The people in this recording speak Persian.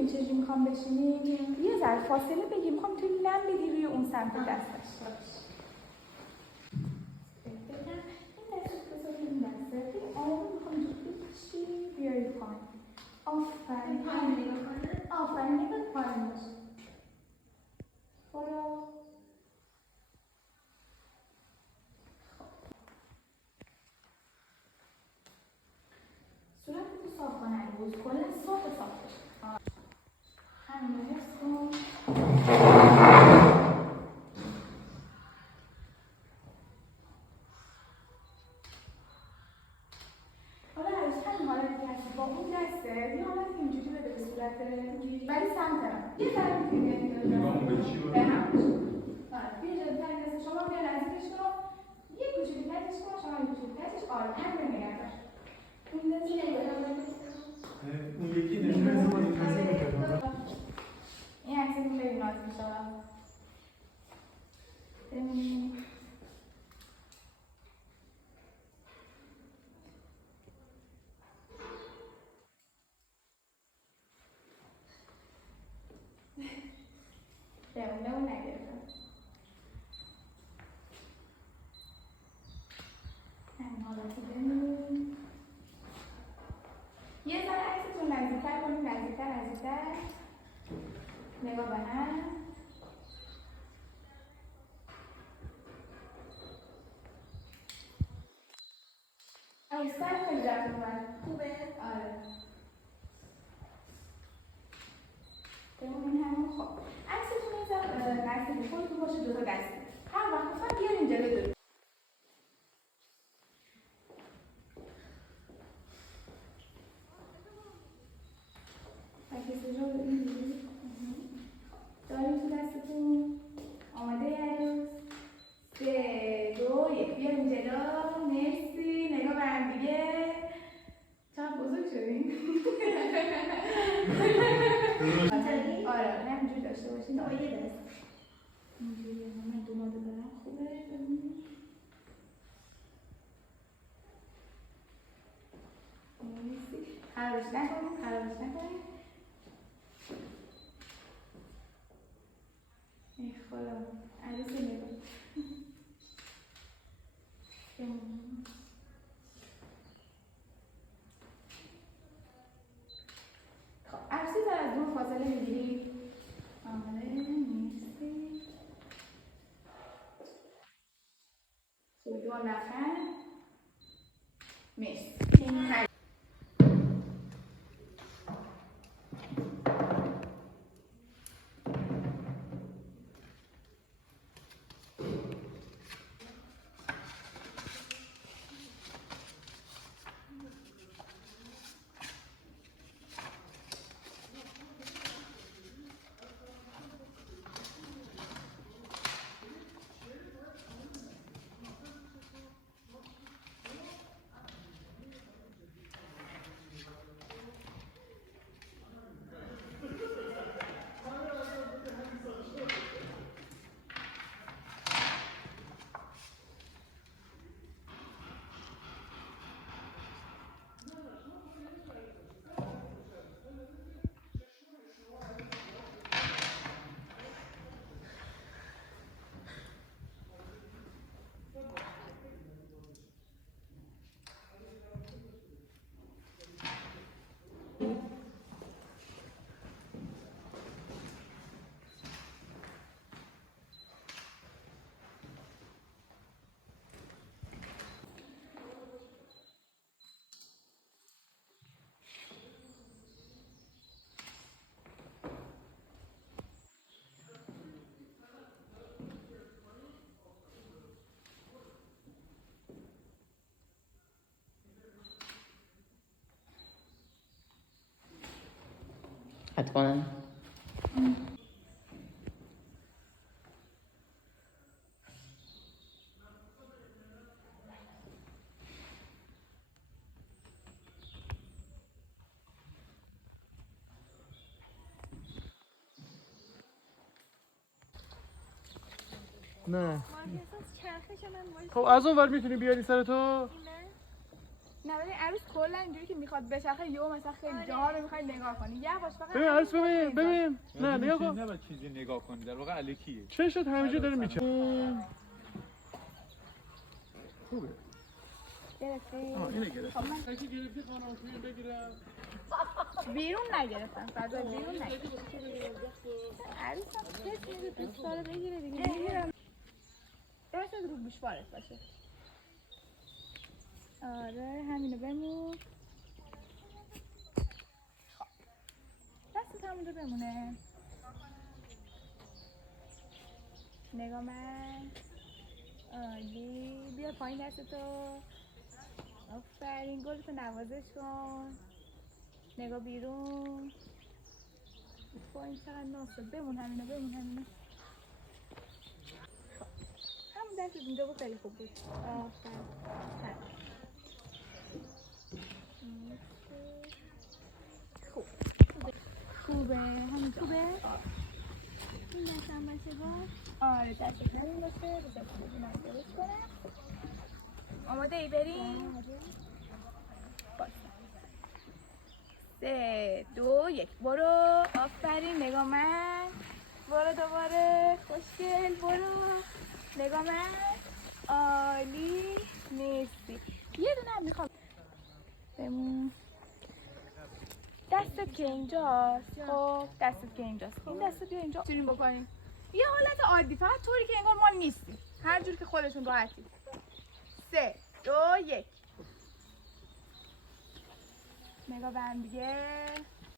میدونی چجوری میخوام بشینیم؟ یه ذره فاصله بگیم، میخوام توی نم بدی روی اون سمت دستش. بگم این دستش بذار این دسته خیلی آروم میخوام اینجوری بکشی بیاری پایین. آفرین آفرین نگاه پایین باشه. برو. صورت تو صاف کن عروض کلا صاف بشه. همین رو حفظ کن. حالا عروض همین حالتی هستی با اون دسته یه حالت اینجوری بده به صورت اینجوری ولی سمت هم یه ذره میتونی به هم بیا جلوتر دست شما بیا نزدیکش کن یه کوچولو کجش کن شما یه کوچولو کجش آره همین رو نگه دار این دست اون یکی نشونه این عکسمون خیلی ناز میشه ببینیم اون نگرفتم همین حالتی ببینیم یه ذره عکستون نزدیکتر کنیم نزدیکتر نگاه به هم این سر خیلی رفت اومد خوبه؟ آره بمونین همون خوب عکستون یه ذره نزدیک خودتون باشه دوتا دستی هر وقت میخواد بیارین جلو درو عکس رو اینجوری داریم تو دستتون آماده عروس 3 2 1 بیارین جلو مرسی نگاه به هم دیگه چقدر بزرگ شدیم آره همینجوری داشته باشین تا یه دست اینجوری من دو ماده دارم خوبه مرسی خرابش نکنیم ای خدا عروس نگاه خب عروسی در از دور فاصله میگیرید آره مرسی دو نفر مرسی حتما نه خب از اون ور میتونی بیاری سر تو نه ولی عروس کلا اینجوری که میخواد بچرخه یهو مثلا خیلی جاها رو میخوای نگاه کنی یواش فقط ببین عروس ببین نه نگاه کن نه بعد چیزی نگاه کنی در واقع الکیه چشت همینجا داره میچه خوبه گرفتی؟ اینه گرفت خب من اگه گرفتی خانم توی بگیرم بیرون نگرفتم فضا بیرون نگرفتم عروس هم کسی میگه دوست داره بگیره دیگه میگیرم درست رو گوشوارت باشه آره همینو بمون خب دستت همونجا بمونه نگاه من عالی بیا پایین دستتو آفرین گلتو نوازش کن نگاه بیرون پایین چقدر ناسه بمون همینو همون دستت اینجا بود خیلی خوب بود آفرین خوب خوبه همینجا خوبه این دست هم باشه با آره دستت نریم باشه بذار ببینم درست کنم آماده ای بریم؟ باشه 3 2 1 برو آفرین نگاه من برو دوباره خوشگل برو نگاه من عالی نیستی یه دونه هم میخوام بمون دستت که اینجاست خب دستت که اینجاست این دستت بیا اینجا چونین بکنیم یه حالت عادی فقط طوری که انگار ما نیستیم هر جور که خودتون راحتی 3 2 1 نگاه به هم دیگه